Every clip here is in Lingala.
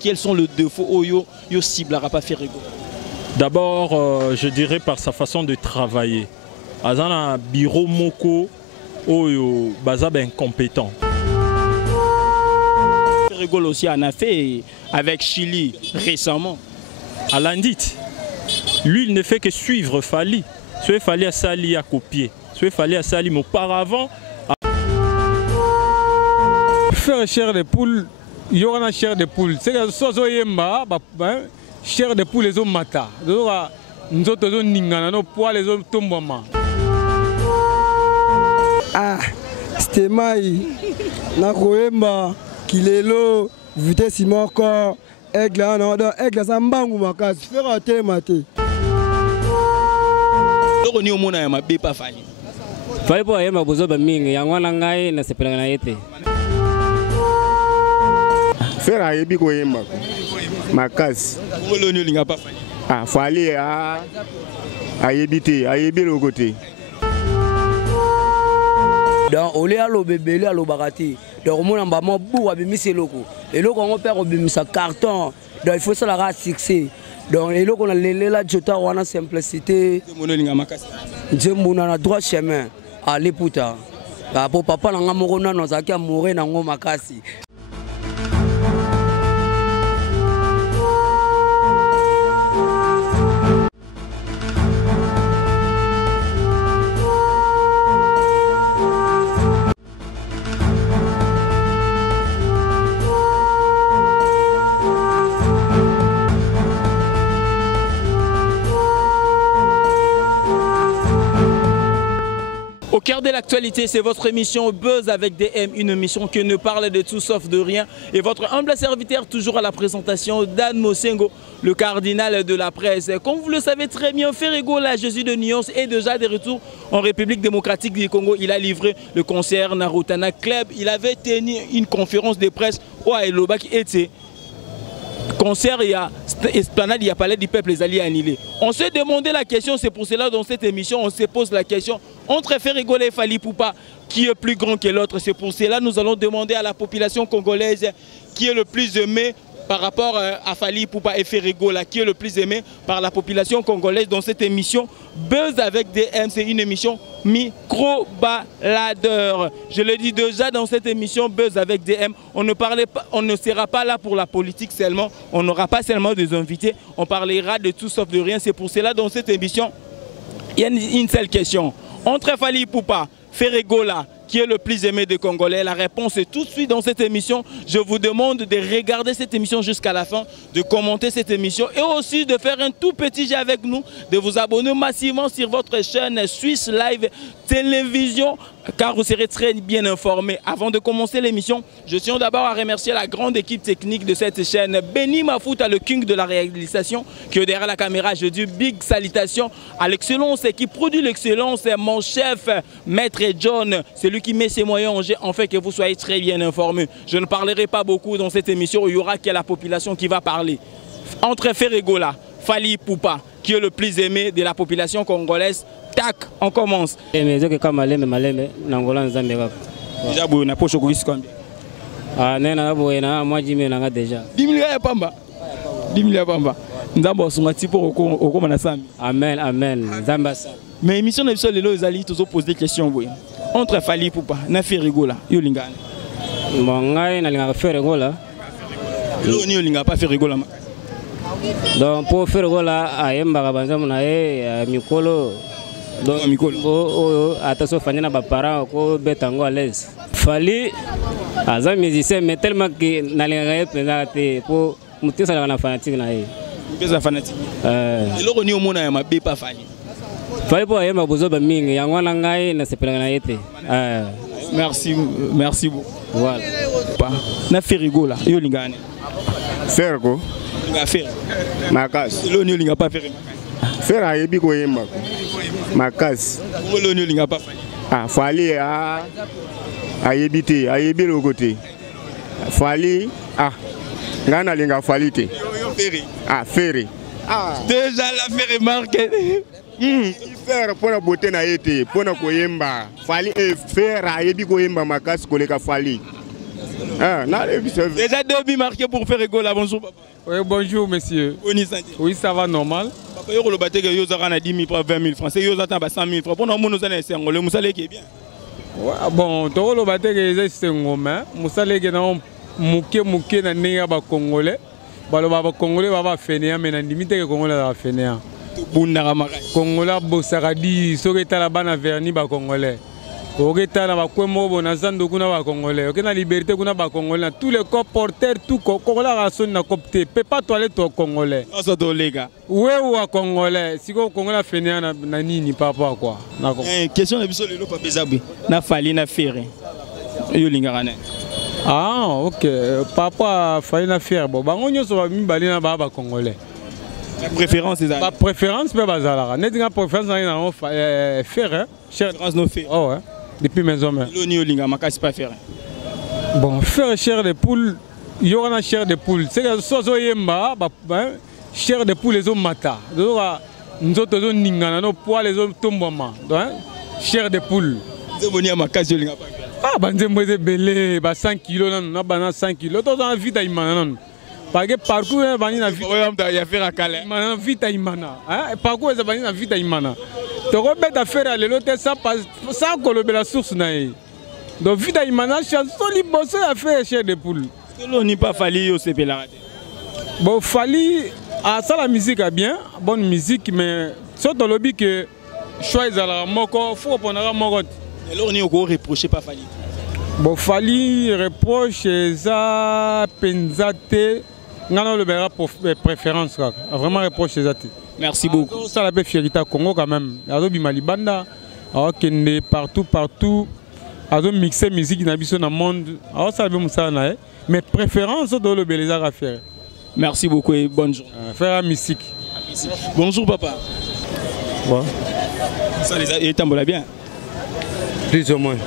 Quels sont les défauts Oyo cible à pas Ferrego? D'abord, je dirais par sa façon de travailler. Azana bureau moko Oyo bazab incompétent. Ferrego aussi en a fait avec Chili récemment. À Landit, lui il ne fait que suivre Fali. Soit Fali à Sali à copier. Soit Fali à Sali mais auparavant. Faire chair de poule. Il y aura une chair de poule. C'est que soit yemba, chair de poule les hommes mata. Nous autres ningana no poids les hommes tombama. Ah, c'était mai. Na koyemba, kilelo, vitesse moko, aigle aigle sambangu makasi. Faire até maté. Donc on y au monde à ma bépa Fali. Fali pour yemba bozo ba mingi, yangwana ngai na sepela na yete. Faire à Yebi Koyemba, Makas. Ah, Fali à Yebite, à Yebi le côté. Donc, on est à l'obébé, à l'obarati. Donc, on a un maman bou à bimisser loko. Et là, on perd au bimisa carton. Donc, il faut ça la race fixée. Donc, et là, on a l'éléla jota, on a simplicité. On a droit chemin à l'éputa. Pour papa, on a morona, on a mourir dans le makasi. Au cœur de l'actualité, c'est votre émission Buzz avec DM, une émission qui ne parle de tout sauf de rien. Et votre humble serviteur, toujours à la présentation, Dan Mosengo, le cardinal de la presse. Comme vous le savez très bien, Ferrego, la Jésus de Nuance, est déjà de retour en République démocratique du Congo. Il a livré le concert Narutana Club. Il avait tenu une conférence de presse au Aeloba qui était concert, il y a Esplanade, il y a Palais du Peuple, les alliés annulés. On s'est demandé la question, c'est pour cela dans cette émission, on se pose la question entre Ferrego et Fali Poupa, qui est plus grand que l'autre. C'est pour cela que nous allons demander à la population congolaise qui est le plus aimé par rapport à Fali Poupa et Ferrego, qui est le plus aimé par la population congolaise dans cette émission Buzz avec DM. C'est une émission micro-baladeur. Je le dis déjà dans cette émission Buzz avec DM, on ne sera pas là pour la politique seulement, on n'aura pas seulement des invités, on parlera de tout sauf de rien. C'est pour cela dans cette émission, il y a une seule question. Entre Fali Poupa, Ferrego qui est le plus aimé des Congolais? La réponse est tout de suite dans cette émission. Je vous demande de regarder cette émission jusqu'à la fin, de commenter cette émission et aussi de faire un tout petit jet avec nous, de vous abonner massivement sur votre chaîne Suisse Live Télévision, car vous serez très bien informés. Avant de commencer l'émission, je tiens d'abord à remercier la grande équipe technique de cette chaîne. Benny Mafuta, le king de la réalisation, qui est derrière la caméra. Je dis big salutations à l'excellence et qui produit l'excellence, mon chef, Maître John, celui qui met ses moyens en jeu, en fait que vous soyez très bien informés. Je ne parlerai pas beaucoup dans cette émission, il y aura que la population qui va parler. Entre Ferrego, Fali Poupa, qui est le plus aimé de la population congolaise. Tac, on commence. Déjà, vous n'avez pas choqué combien? Ah, non, moi, j'ai mis déjà. 10 000 pamba. 10 000 pamba. Nous avons un petit peu au Amen, amen. Mais l'émission de les alliés tous posent des questions. Entre Fali Poupa, na Ferrego yo lingana. Bon, ngai na linga Ferrego Yo linga pas Ferrego donc pour Ferrego ayemba banza mona mikolo. Donc mikolo attention fanyana ba parents ko betango à l'aise. Fali aza musicien mais tellement que na linga pesate pour mutisa na fanatique na ye. Pesa fanatique. Eloko ni omona ya mabe pa Fali. Fali pour ayemba bozo ba mingi yangwana ngai na sepela na yete. Merci beaucoup. Voilà. Na Ferrego yo lingana. Ferrego. Linga fer. Makas. Lo ni linga pas fer. Faire à Yebi Koyemba, Makas. Lo ni linga pas. Ah, Fali à Yebite, à Yebi le côté. Fali ah. Ngana linga Fali te. Ferré. Ah, Ferré. Ah. Déjà la Ferré marqué. Faire pour la beauté na été, pour na koyemba. Fali faire à Yebi Koyemba Makas koleka Fali. Déjà 2 buts marqués pour faire égo là. Bonjour papa. Oui, bonjour monsieur. Oui, ça va normal. Papa, yo le batte que yo zara 10 000 francs, 20 000 francs. C'est yo zata 100 000 francs. Pour nous nous allons essayer le musale qui est bien. Ouais, bon, to le batte que c'est ngoma, musale que na muke na ninga ba congolais. Balo ba congolais ba fenea mais na limite que congolais ba fenea. Congolais bosaradi soketa la bana verni ba congolais. Oketa na ba kwemo bona zando kuna ba congolais. Okena liberté kuna ba congolais. Tous les corps porteurs tout congolais a son na copté. Peut pas toiler to congolais. Ça do lega. Ouais ou congolais. Si ko congolais fenea na nini papa quoi. Question na biso lelo papa Zabi. Na fali na fere. Yo lingana. Ah, ok. Papa fali na fere. Bon, bango nyoso ba mibali na ba congolais. La préférence c'est ça. La préférence peut bazala. Net nga préférence na faire cher no faire. Oh ouais. Depuis mes hommes. L'oni olinga makasi pas faire. Bon, faire chair de poule, il y aura une chair de poule. C'est que sozo yemba, chair de poule les hommes mata. Nous autres nous ningana no poil les hommes tombama. Donc chair de poule. Zebonia makasi olinga pas. Ah, banzembo de belé, 100 kilos non, na bana 100 kilos. Toi dans vie taïmana non. Parce que parcours bani na vie. Ouais, ya faire akala. Mana vie taïmana. Hein? Parcours ça bani na vie taïmana. Tu rebelles d'affaires à l'élote, ça colobé la source. Donc, vite à Imana, chanson libre, à faire chez des poules. On n'y pas fallu au CP la. Bon, fallu, ça la musique est bien, bonne musique, mais surtout le lobby que choisir la moko, faut prendre la moko. Et là, on est au reproché pas fallu. Bon, fallu reproche ça, penzate, non, le verra pour préférence, vraiment reproche ça. Merci beaucoup. Ça la fierté Congo quand même. Azo bimalibanda, kende partout. Azo mixer musique na biso na monde. Alors ça be musa na mais préférence do le beleza à faire. Merci beaucoup et bonne journée. Faire la musique. Bonjour papa. Bon. Ça les tambola bien. Plus ou moins.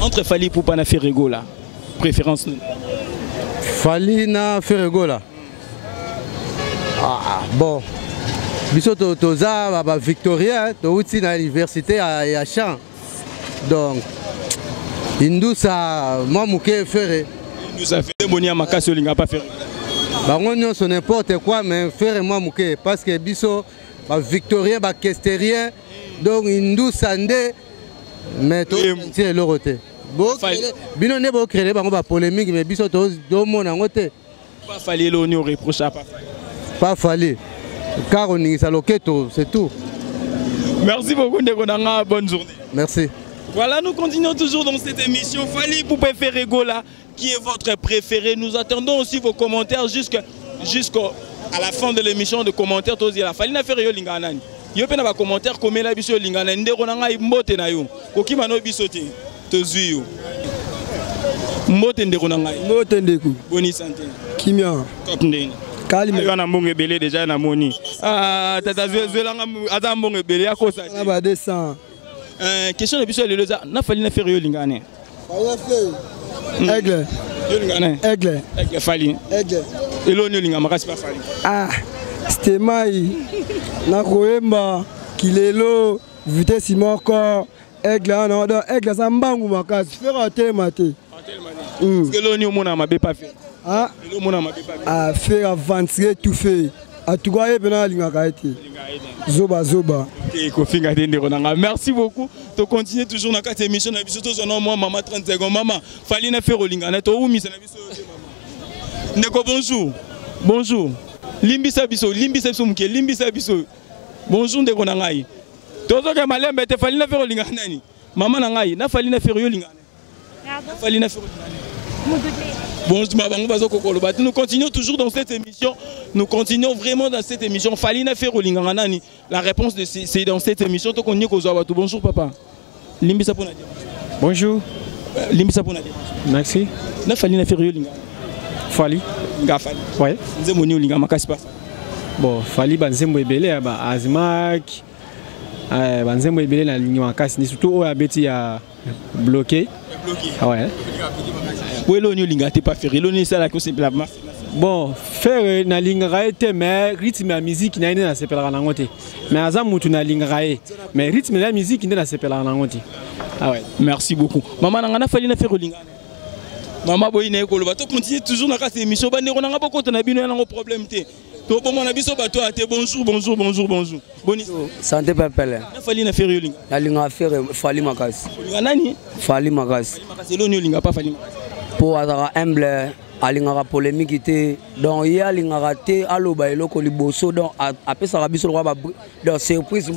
Entre Fali pour pas na faire ego là. Préférence. Fali na faire ego là. Ah, bon, biso toza ba Victoria, to uti na université à Champ. Donc Indousa moi muke faire. Indousa fait bonia makasi olinga pas faire. Bango nyonso n'importe quoi mais faire moi muke parce que biso ba Victoria ba Kesterien donc Indousa ndé mais to tire le roté. Bon, bino ne bo créer bango ba polémique mais biso to do mona ngote. Pas fallu l'oni reproche pas. Pas fallu. Car on est à l'oketo, c'est tout. Merci beaucoup, Ndekonanga. Bonne journée. Merci. Voilà, nous continuons toujours dans cette émission. Fali pour préférer Gola, qui est votre préféré. Nous attendons aussi vos commentaires jusqu'à la fin de l'émission de commentaires. Fali n'a fait Lingana. Yo pena ba commentaire comme la biso Lingana. Ndekonanga mbote na yo. Kokimano bisote. Tozuyo. Mbote Ndekonanga. Mbote Ndeku. Boni santé. Kimia. Top ndeni. Kalime. Yo na mbonge belé déjà na moni. Ah tata zwelanga aza mbonge belé ya kosa. Na ba 200. Question de biso le na fali na faire yo lingane. Aigle. Yo lingane. Aigle. Aigle fali. Aigle. Elo ni linga makasi pas fali. Ah. Stemai. Na koyemba kilelo vitesse moko. Aigle na do aigle sa mbangu makasi. Faire telemate. Parce que l'on est au monde à ma bépa fait. Ah, à faire avancer tout fait. À tout cas, Zoba. Merci beaucoup. Tu continues toujours dans cette émission. Moi, maman 30 secondes. Maman, fallait na faire au lingana. Bonjour. Bonjour. Limbisa biso mke. Limbisa biso. Bonjour ndeko na ngai. Tozo ke malembe te fallait na faire au lingana nani. Maman na ngai, na fallait na faire au lingana. Fallait na faire au lingana. Bonjour, nous continuons toujours dans cette émission. Nous continuons vraiment dans cette émission. Falina Ferrolinganani. La réponse c'est dans cette émission. Bonjour papa. Limbisa pour Nadia. Bonjour. Limbisa pour Nadia. Merci. Na Falina Ferrolinga. Fali. Gafali. Ouais. Nzemoni Olinga makasi pas. Bon, Fali banzembo ebele ba Azmak. Banzembo ebele na ligne makasi ni surtout oya beti ya bloqué. Ah ouais. Oui, l'on n'y a pas fait. L'on y a la Bon, faire na lingara te mais rythme ya musique na ina sepela na ngote. Mais aza mutu na lingara mais rythme la musique ina sepela na ngote. Ah ouais, merci beaucoup. Maman nangana fali na faire lingara. Maman boy na ekolo bato continue toujours na kase émission ba ndeko nanga boko na bino na problème te. To bon na biso bato ate bonjour. Boni santé pepele. Na fali na faire lingara. Na lingara faire fali makasi. Lingara nani? Fali makasi. Makasi lo ni lingara pas fali makasi. Pour azara humble alingara polémique te donc il alingara te aloba eloko liboso donc apesa biso roi donc surprise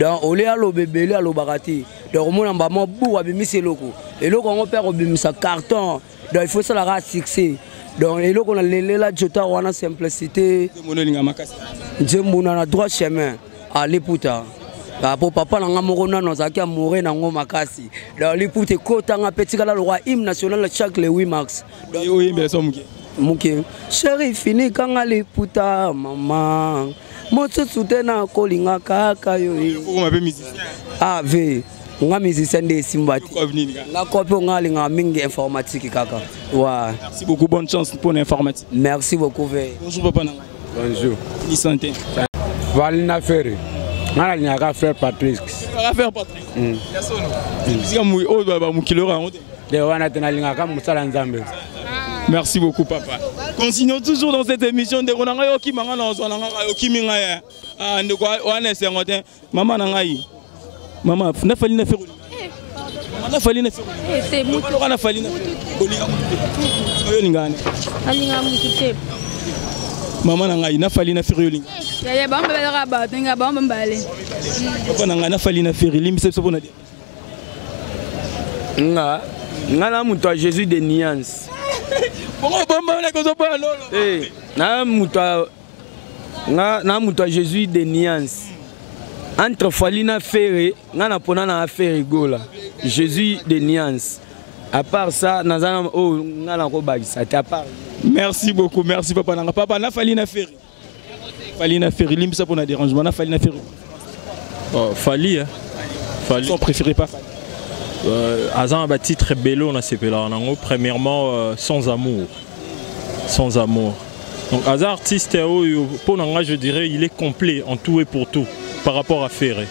donc ole alobe bele alobaka te donc mona mbamo bu abimisi eloko on perd obimisa carton donc il faut ça la succès donc eloko na lelela jota wana simplicité nzembuna na droit chemin à l'éputa pour papa nanga moko nano zaki amoureux nango makasi donc l'éputa kotanga petit kala le roi hymne national chaque le 8 mars muke chéri fini kanga l'éputa mama motsutsu tena kolinga kaka yo ave nga musicien de simbati la copie nga linga mingi informatique kaka wa merci beaucoup, bonne chance pour l'informatique. Merci beaucoup. Bonjour papa nanga. Bonjour Ni santé Valina Ferry ngala nyaka frère Patrick merci beaucoup papa. Continuons toujours dans cette émission de maman nangai maman na fali na feruli na fali na feruli c'est mutu na fali na bolinga mutu ngane alinga mutu maman nangai na fali na feruli ya bamba bala ba tenga bamba mbale papa nanga na fali na feruli mse so bona nga na mutu a Jésus de nuance bongo bamba na ko so pa lolo na mutu a Jésus de nuance entre Falina Ferré, on a pona na affaire gola. Jésus de nuance. À part ça, nazana oh ngala ko bagisa à part. Merci beaucoup, merci papa nanga papa na Falina Ferré. Falina Ferré limsa pour na dérangement na Falina Ferré. Oh, Fali hein. Fali. Son préféré pas Fali. Azan ba titre bello on a sepela nango premièrement sans amour. Sans amour. Donc Azan artiste pour nanga je dirais il est complet en tout et pour tout. Par rapport à Ferré.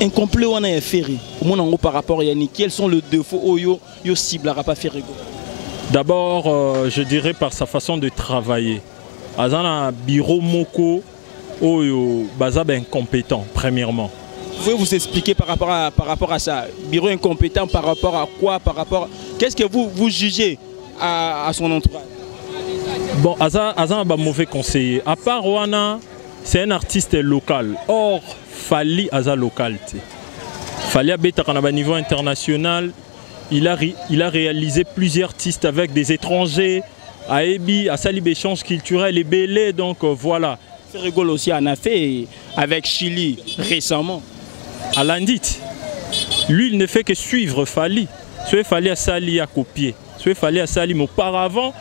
Incomplet on a Ferré. Par rapport à Yannick, quels sont les défauts yo cible à pas Ferré? D'abord, je dirais par sa façon de travailler. Azana bureau moko oyo bazab incompétent premièrement. Vous pouvez vous expliquer par rapport à ça? Bureau incompétent par rapport à quoi? Qu'est-ce que vous jugez à son entourage? Bon, Azan a un mauvais conseiller. À part Wana, c'est un artiste local. Or, Fali Azan local. Fali Abeta à niveau international. Il a réalisé plusieurs artistes avec des étrangers. À Ebi, à Salib échange culturel et Belé. Donc voilà. C'est rigolo aussi, on a fait avec Chili récemment. À Landit. Lui, il ne fait que suivre Fali. Soit Fali à Sali à copier. Soit Fali à Sali, mais auparavant.